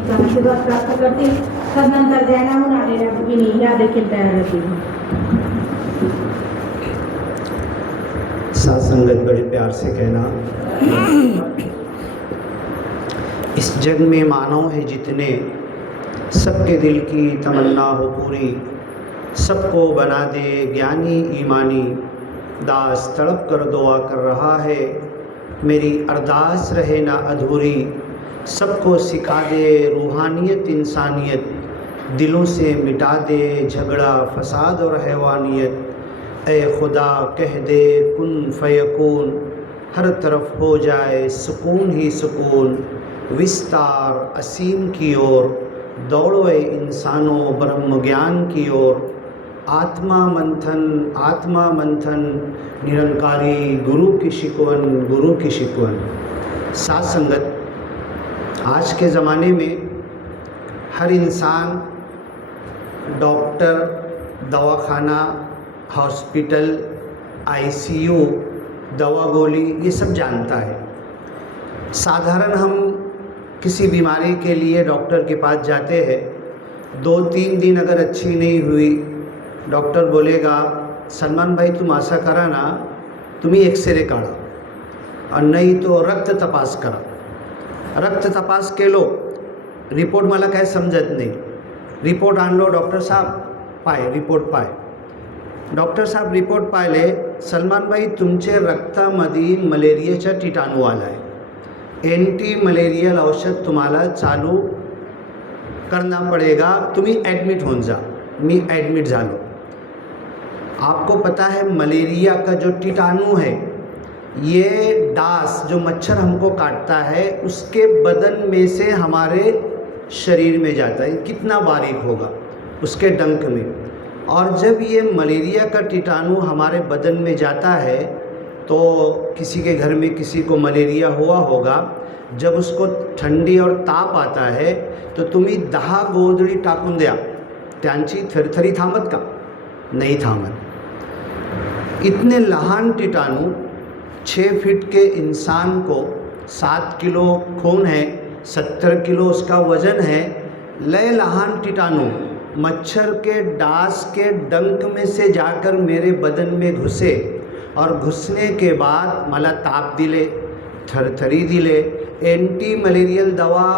त्यांचा आशीर्वाद प्राप्त करतील. तदनंतर ध्यानाहून आलेल्या भगिनी या देखील तयार होतील. साथ संगत बड़े प्यार से कहना, इस जग में मानव है जितने, सबके दिल की तमन्ना हो पूरी, सबको बना दे ज्ञानी ईमानी, दास तड़प कर दुआ कर रहा है, मेरी अरदास रहे ना अधूरी, सबको सिखा दे रूहानियत इंसानियत, दिलों से मिटा दे झगड़ा फसाद और हैवानियत, ए खुदा कह दे कुन फयकून, हर तरफ हो जाए सुकून ही सुकून, विस्तार असीम की ओर दौड़े इंसानों ब्रह्म ज्ञान की ओर, आत्मा मंथन निरंकारी गुरु की शिकवन। साथ संगत, आज के ज़माने में हर इंसान डॉक्टर, दवाखाना, हॉस्पिटल, आईसीयू, दवा गोली ये सब जानता है। साधारण हम किसी बीमारी के लिए डॉक्टर के पास जाते हैं, 2-3 दिन अगर अच्छी नहीं हुई, डॉक्टर बोलेगा सलमान भाई तुम असा करा ना, तुम्ही एक्सरे काढा और नहीं तो रक्त तपास करा. रक्त तपास केलो, रिपोर्ट मला काय समजत नाही, रिपोर्ट आणलो, डॉक्टर साहेब रिपोर्ट पाय. डॉक्टर साहेब रिपोर्ट पाहिले, सलमान भाई तुमचे रक्तामध्ये मलेरियाचा कीटाणू आला आहे, एंटी मलेरियल औषध तुम्हाला चालू करना पड़ेगा, तुम्ही ॲडमिट होऊन जा. मी ॲडमिट झालो. आपको पता है मलेरिया का जो कीटाणू है, ये डास जो मच्छर हमको काटता है उसके बदन में से हमारे शरीर में जाता है, कितना बारीक होगा उसके डंक में. और जब ये मलेरिया का कीटाणु हमारे बदन में जाता है तो किसी के घर में किसी को मलेरिया हुआ होगा, जब उसको ठंडी और ताप आता है तो तुम्ही 10 गोधडी टाकून द्या, त्यांची थरथरी थांबत का? नहीं थांबत. इतने लहान कीटाणु 6 फीट के इंसान को 7 किलो खून है, 70 किलो उसका वज़न है, लय लहान कीटाणु मच्छर के डास के डंक में से जाकर मेरे बदन में घुसे और घुसने के बाद मला ताप दिले, थरथरी दिले, एंटी मलेरियल दवा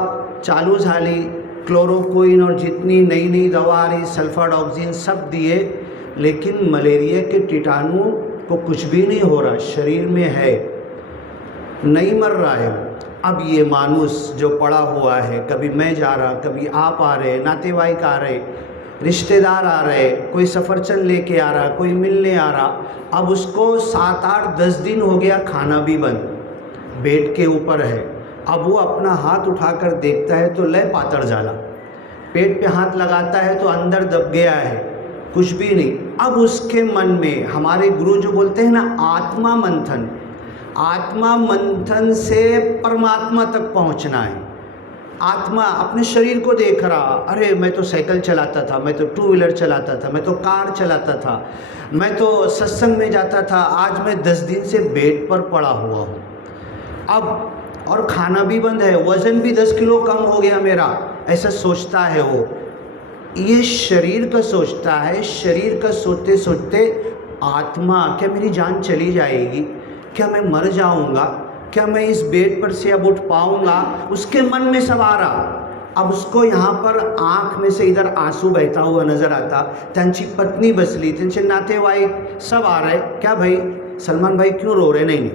चालू झाली, क्लोरोक्विन और जितनी नई नई दवा आ रही, सल्फाडॉक्सिन सब दिए, लेकिन मलेरिया के कीटाणु को कुछ भी नहीं हो रहा, शरीर में है, नहीं मर रहा है. अब ये मानुस जो पड़ा हुआ है, कभी मैं जा रहा, कभी आप आ रहे, नातेवाईक आ रहे, रिश्तेदार आ रहे, कोई सफरचंद लेके आ रहा, कोई मिलने आ रहा, अब उसको 7, 8, 10 दिन हो गया, खाना भी बंद, बेड के ऊपर है. अब वो अपना हाथ उठाकर देखता है तो लय पातड़ जाला, पेट पे हाथ लगाता है तो अंदर दब गया है, कुछ भी नहीं. अब उसके मन में हमारे गुरु जो बोलते हैं ना, आत्मा मंथन, आत्मा मंथन से परमात्मा तक पहुंचना है. आत्मा अपने शरीर को देख रहा, अरे मैं तो साइकिल चलाता था, मैं तो 2 व्हीलर चलाता था, मैं तो कार चलाता था, मैं तो सत्संग में जाता था, आज मैं 10 दिन से बेड पर पड़ा हुआ हूँ. अब और खाना भी बंद है, वज़न भी 10 किलो कम हो गया मेरा, ऐसा सोचता है वो. ये शरीर का सोचता है. शरीर का सोचते सोचते आत्मा, क्या मेरी जान चली जाएगी, क्या मैं मर जाऊंगा, क्या मैं इस बेड पर से अब उठ पाऊंगा, उसके मन में सब आ रहा. अब उसको यहाँ पर आँख में से इधर आंसू बहता हुआ नज़र आता, त्यांची पत्नी बसली, त्यांचे नातेवाईक सब आ रहे, क्या भाई सलमान भाई क्यों रो रहे? नहीं,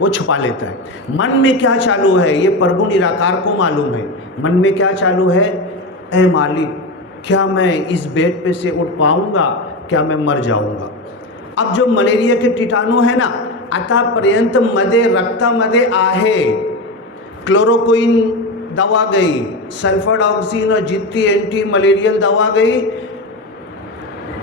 वो छुपा लेता है. मन में क्या चालू है ये प्रभु निराकार को मालूम है. मन में क्या चालू है, ए मालिक क्या मैं इस बेड पे से उठ पाऊंगा, क्या मैं मर जाऊंगा. अब जो मलेरिया के कीटाणु है ना, आतापर्यंत मध्ये रक्तामध्ये आहे, क्लोरोक्विन दवा गई, सल्फाडॉक्सिन और जितनी एंटी मलेरियल दवा गई,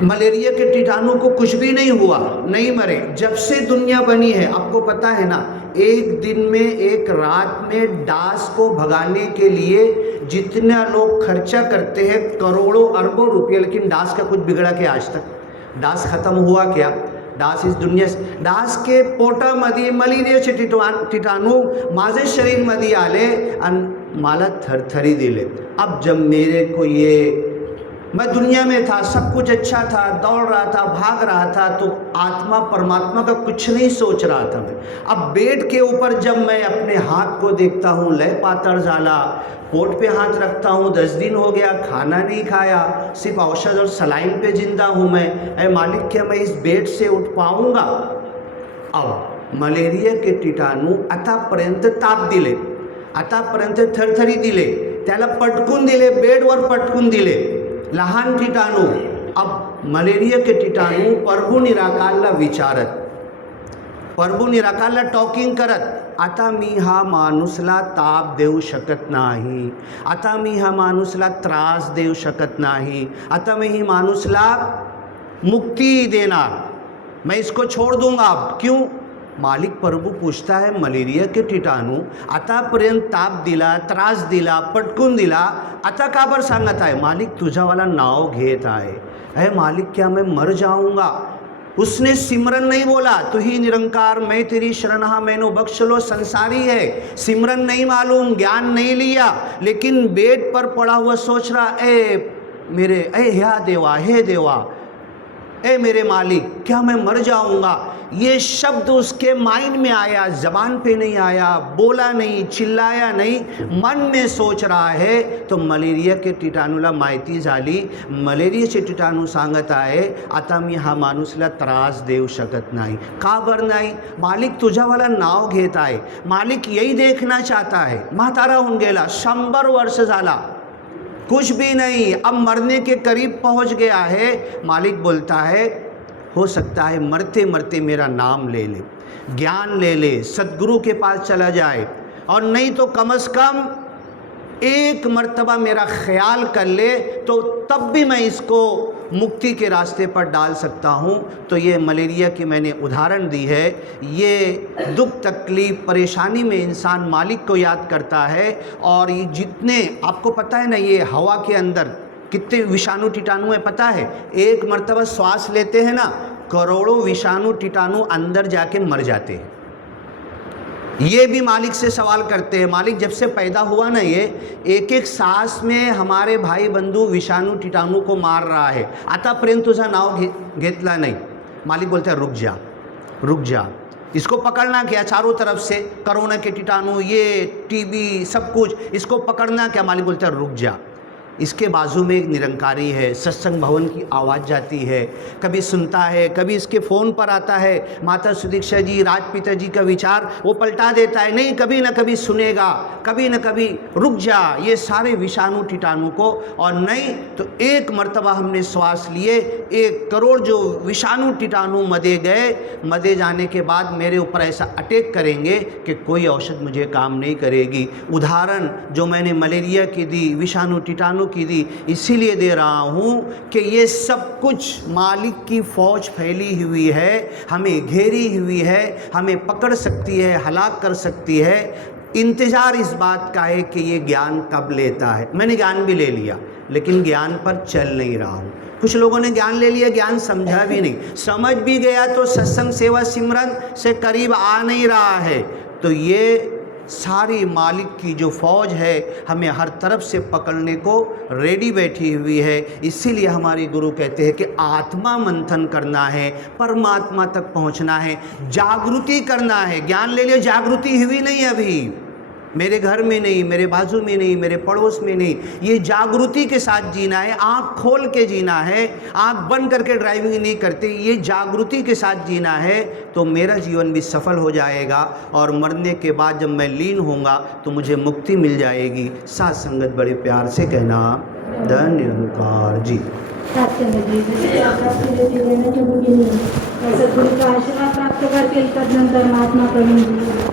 मलेरिया के कीटाणु को कुछ भी नहीं हुआ, नहीं मरे. जब से दुनिया बनी है, आपको पता है ना, एक दिन में, एक रात में डास को भगाने के लिए जितना लोग खर्चा करते हैं, करोड़ों अरबों रुपये, लेकिन डास का कुछ बिगड़ा क्या आज तक? डास खत्म हुआ क्या? डास इस दुनिया से, डास के पोटामध्ये मलेरियाचे कीटाणू माझे शरीरमध्ये आले आणि माला थरथरी दिले। अब जब मेरे को ये, मैं दुनिया में था, सब कुछ अच्छा था, दौड़ रहा था, भाग रहा था, तो आत्मा परमात्मा का कुछ नहीं सोच रहा था मैं। अब बेड के ऊपर जब मैं अपने हाथ को देखता हूँ, लय पातर जाला, पोट पे हाथ रखता हूँ, 10 दिन हो गया, खाना नहीं खाया, सिर्फ औषध और सलाइन पे जिंदा हूँ मैं। ऐ मालिक, क्या मैं इस बेड से उठ पाऊँगा? अब मलेरिया के कीटाणू आतापर्यंत ताप दिले, आतापर्यंत थरथरी दिले, त्याला पटकून दिले, बेडवर पटकून दिले लहान कीटाणू। अब मलेरिया के कीटाणू प्रभू निराकारला विचारत, प्रभू निराकारला टॉकिंग करत, आता मी हा माणूसला ताप देऊ शकत नाही, आता मी हा माणूसला त्रास देऊ शकत नाही, आता मी ही माणूसला मुक्ति देणार, मैं इसको छोड़ दूंगा। अब क्यों? मालिक प्रभू पूछता है, मलेरिया के कीटाणू आतापर्यंत ताप दिला, त्रास दिला, पटकून दिला, आता का बरं सांगत आहे? मालिक तुझावाला नाव घेत आहे। अरे मालिक, क्या मैं मर जाऊंगा? उसने सिमरन नहीं बोला, तू ही निरंकार, मैं तेरी शरणहा, मैंने बख्श लो, संसारी है। सिमरन नहीं मालूम, ज्ञान नहीं लिया, लेकिन बेड पर पड़ा हुआ सोच रहा, हे देवा, ए मेरे मालिक, क्या मैं मर जाऊंगा? ये शब्द उसके माइंड में आया, जबान पे नहीं आया, बोला नहीं, चिल्लाया नहीं, मन में सोच रहा है। तो मलेरिया के कीटाणूला माहिती झाली, मलेरियाचे कीटाणू सांगत आहे, आता मी हा माणूसला त्रास देऊ शकत नाही। का बरं नाही? मालिक तुझ्यावाला नाव घेत आहे, मालिक यही देखना चाहता है। म्हातारा होऊन गेला, 100 वर्ष झाला, कुछ भी नहीं, अब मरने के करीब पहुंच गया है। मालिक बोलता है, हो सकता है मरते मरते मेरा नाम ले ले, ज्ञान ले ले, सद्गुरु के पास चला जाए, और नहीं तो कम से कम एक मर्तबा मेरा ख्याल कर ले, तो तब भी मैं इसको मुक्ति के रास्ते पर डाल सकता हूँ। तो ये मलेरिया की मैंने उदाहरण दी है। ये दुख, तकलीफ़, परेशानी में इंसान मालिक को याद करता है। और ये जितने, आपको पता है ना, ये हवा के अंदर कितने विषाणु कीटाणु है पता है? एक मर्तबा श्वास लेते हैं ना, करोड़ों विषाणु कीटाणु अंदर जाके मर जाते हैं। ये भी मालिक से सवाल करते हैं, मालिक जब से पैदा हुआ ना, ये एक एक सांस में हमारे भाई बंधु विषाणु कीटाणु को मार रहा है, आतापर्यंत तुझा नाव घेतला नहीं। मालिक बोलता है, रुक जा, रुक जा, इसको पकड़ना क्या? चारों तरफ से कोरोना के कीटाणु, ये टीबी, सब कुछ, इसको पकड़ना क्या? मालिक बोलता है, रुक जा। इसके बाजू में एक निरंकारी है, सत्संग भवन की आवाज़ जाती है, कभी सुनता है, कभी इसके फ़ोन पर आता है, माता सुदीक्षा जी, राजपिता जी का विचार वो पलटा देता है, नहीं कभी न कभी सुनेगा, कभी न कभी रुक जा, ये सारे विषाणु कीटाणु को। और नहीं तो एक मर्तबा हमने श्वास लिए, 1 करोड़ जो विषाणु कीटाणु मदे गए, मदे जाने के बाद मेरे ऊपर ऐसा अटैक करेंगे कि कोई औषध मुझे काम नहीं करेगी। उदाहरण जो मैंने मलेरिया की दी, विषाणु कीटाणु की दी, इसीलिए दे रहा हूँ कि ये सब कुछ मालिक की फौज फैली हुई है, हमें घेरी हुई है, हमें पकड़ सकती है, हलाक कर सकती है। इंतज़ार इस बात का है कि ये ज्ञान कब लेता है। मैंने ज्ञान भी ले लिया, लेकिन ज्ञान पर चल नहीं रहा हूँ। कुछ लोगों ने ज्ञान ले लिया, ज्ञान समझा भी नहीं, समझ भी गया तो सत्संग सेवा सिमरन से करीब आ नहीं रहा है। तो ये सारी मालिक की जो फौज है, हमें हर तरफ से पकड़ने को रेडी बैठी हुई है। इसीलिए हमारे गुरु कहते हैं कि आत्मा मंथन करना है, परमात्मा तक पहुंचना है, जागृति करना है। ज्ञान ले लिया, जागृति हुई नहीं अभी, मेरे घर में नहीं, मेरे बाजू में नहीं, मेरे पड़ोस में नहीं। ये जागृति के साथ जीना है, आँख खोल के जीना है, आँख बंद करके ड्राइविंग नहीं करते, ये जागृति के साथ जीना है। तो मेरा जीवन भी सफल हो जाएगा, और मरने के बाद जब मैं लीन होऊंगा तो मुझे मुक्ति मिल जाएगी। साथ संगत बड़े प्यार से कहना, धन निरंकार जी। सद्गुरु का आशीर्वाद प्राप्त करके तदनंतर महात्मा प्रवीण जी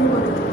Thank you.